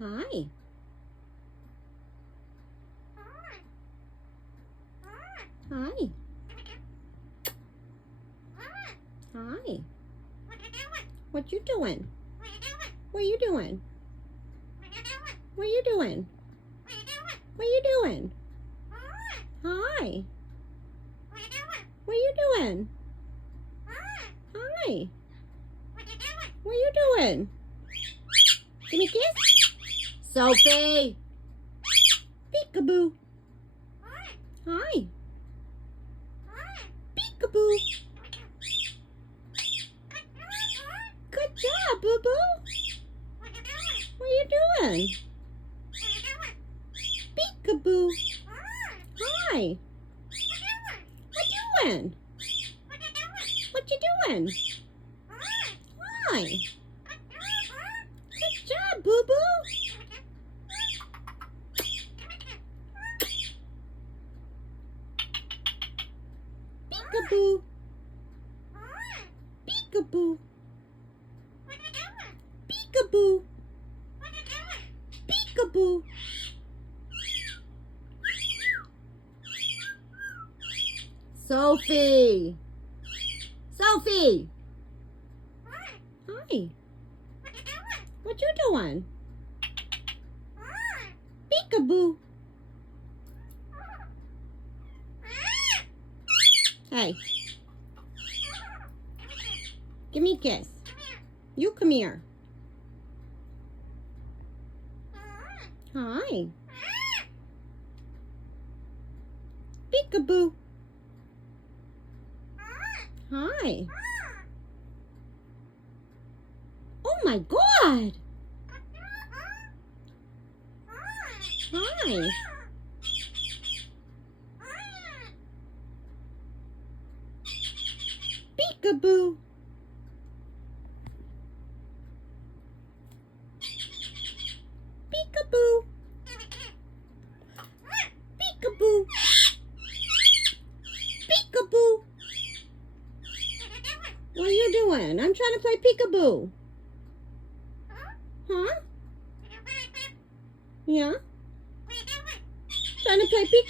Hi. Hi. Hi. What you doing? What you doing? What you doing? What you doing? Hi. What you doing? Hi. What you doing? Give me a kiss. Sophie. Peekaboo. Hi. Peekaboo. Good job, BuhBuh. What are you doing? Peekaboo. Hi. What you doing? What you doing? Hi. Good job, BuhBuh. Peekaboo. Peekaboo. Peekaboo. Peekaboo. Sophie. Sophie. Hi. What you doing? Peekaboo. Hey. Give me a kiss. You come here. Hi. Peekaboo. Hi. Oh my God. Hi. Peekaboo. Peekaboo. Peekaboo. Peekaboo. What are you doing? I'm trying to play peekaboo. Huh? Yeah? Trying to play peekaboo.